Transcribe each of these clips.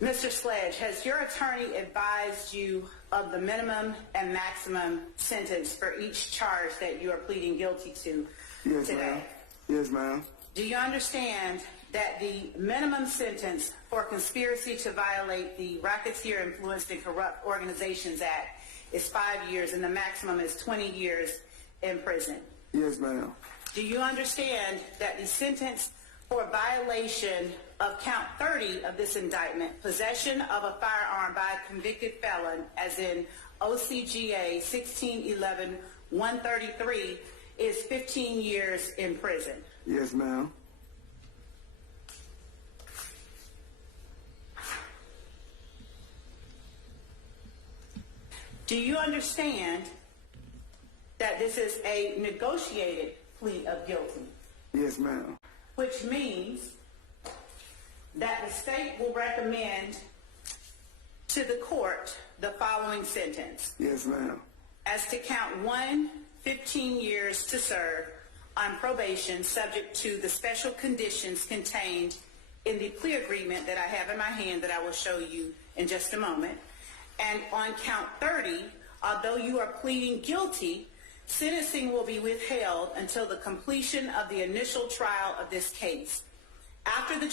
Mr. Sledge, has your attorney advised you of the minimum and maximum sentence for each charge that you are pleading guilty to today? Yes, ma'am. Do you understand that the minimum sentence for conspiracy to violate the Racketeer Influenced and Corrupt Organizations Act is 5 years and the maximum is 20 years in prison? Yes, ma'am. Do you understand that the sentence for violation of count 30 of this indictment, possession of a firearm by a convicted felon, as in OCGA 1611-133, is 15 years in prison? Yes, ma'am. Do you understand that this is a negotiated plea of guilty? Yes, ma'am. Which means that the state will recommend to the court the following sentence. Yes, ma'am. As to count 1, 15 years to serve on probation subject to the special conditions contained in the plea agreement that I have in my hand that I will show you in just a moment. And on count 30, although you are pleading guilty, sentencing will be withheld until the completion of the initial trial of this case. After the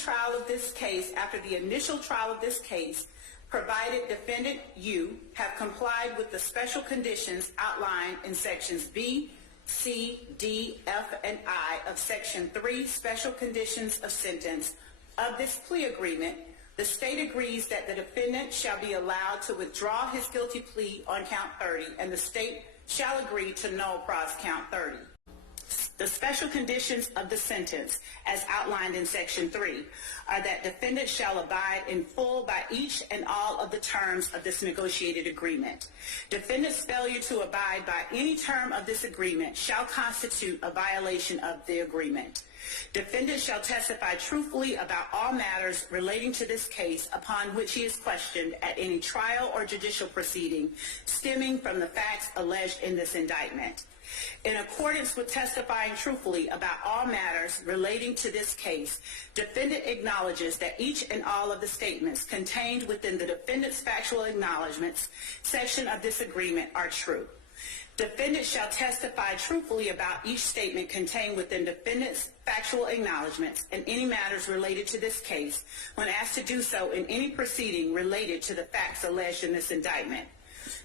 initial trial of this case, provided defendant you have complied with the special conditions outlined in sections B, C, D, F, and I of section 3 special conditions of sentence of this plea agreement, the state agrees that the defendant shall be allowed to withdraw his guilty plea on count 30, and the state shall agree to null pros count 30. The special conditions of the sentence, as outlined in Section 3, are that defendant shall abide in full by each and all of the terms of this negotiated agreement. Defendant's failure to abide by any term of this agreement shall constitute a violation of the agreement. Defendant shall testify truthfully about all matters relating to this case upon which he is questioned at any trial or judicial proceeding stemming from the facts alleged in this indictment. In accordance with testifying truthfully about all matters relating to this case, defendant acknowledges that each and all of the statements contained within the defendant's factual acknowledgments section of this agreement are true. Defendant shall testify truthfully about each statement contained within defendant's factual acknowledgments and any matters related to this case when asked to do so in any proceeding related to the facts alleged in this indictment.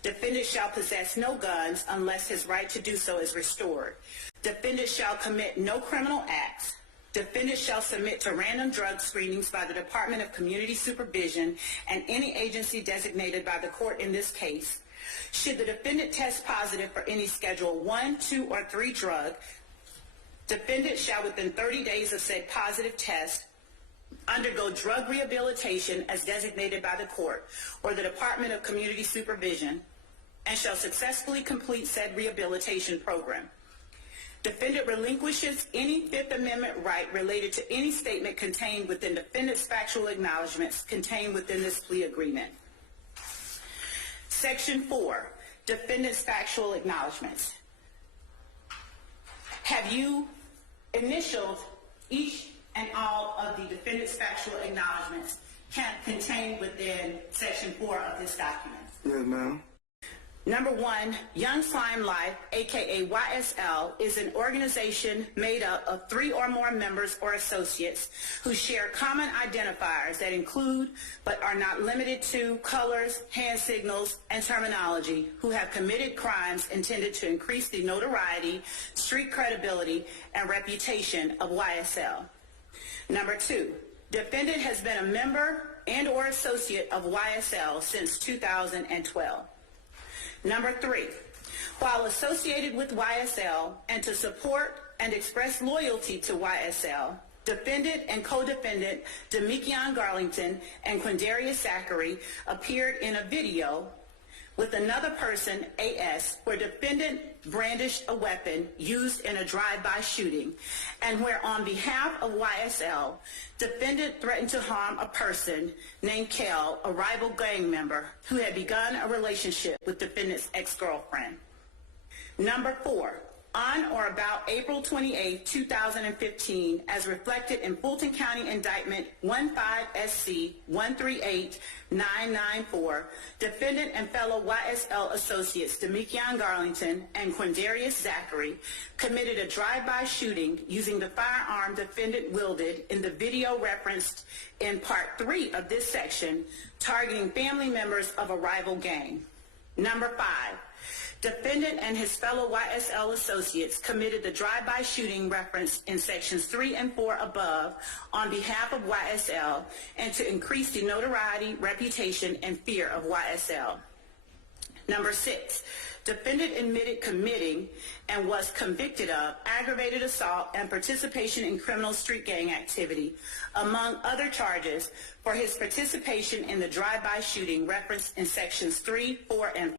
Defendant shall possess no guns unless his right to do so is restored. Defendant shall commit no criminal acts. Defendant shall submit to random drug screenings by the Department of Community Supervision and any agency designated by the court in this case. Should the defendant test positive for any Schedule 1, 2, or 3 drug, defendant shall within 30 days of said positive test undergo drug rehabilitation as designated by the court or the Department of Community Supervision and shall successfully complete said rehabilitation program. Defendant relinquishes any Fifth Amendment right related to any statement contained within defendant's factual acknowledgments contained within this plea agreement. Section 4, defendant's factual acknowledgments. Have you initialed each and all of the defendant's factual acknowledgments contained within Section 4 of this document? Yes, ma'am. Number 1, Young Slime Life, aka YSL, is an organization made up of 3 or more members or associates who share common identifiers that include, but are not limited to, colors, hand signals, and terminology, who have committed crimes intended to increase the notoriety, street credibility, and reputation of YSL. Number 2, defendant has been a member and or associate of YSL since 2012. Number 3, while associated with YSL and to support and express loyalty to YSL, defendant and co-defendant Demikion Garlington and Quindarius Zachary appeared in a video with another person, AS, where defendant brandished a weapon used in a drive-by shooting, and where on behalf of YSL, defendant threatened to harm a person named Kel, a rival gang member, who had begun a relationship with defendant's ex-girlfriend. Number 4, On or about April 28, 2015, as reflected in Fulton County Indictment 15SC 138994, defendant and fellow YSL associates Demekion Garlington and Quindarius Zachary committed a drive-by shooting using the firearm defendant wielded in the video referenced in Part 3 of this section, targeting family members of a rival gang. Number 5. Defendant and his fellow YSL associates committed the drive-by shooting referenced in sections 3 and 4 above on behalf of YSL and to increase the notoriety, reputation, and fear of YSL. Number 6, defendant admitted committing and was convicted of aggravated assault and participation in criminal street gang activity, among other charges, for his participation in the drive-by shooting referenced in sections 3, 4, and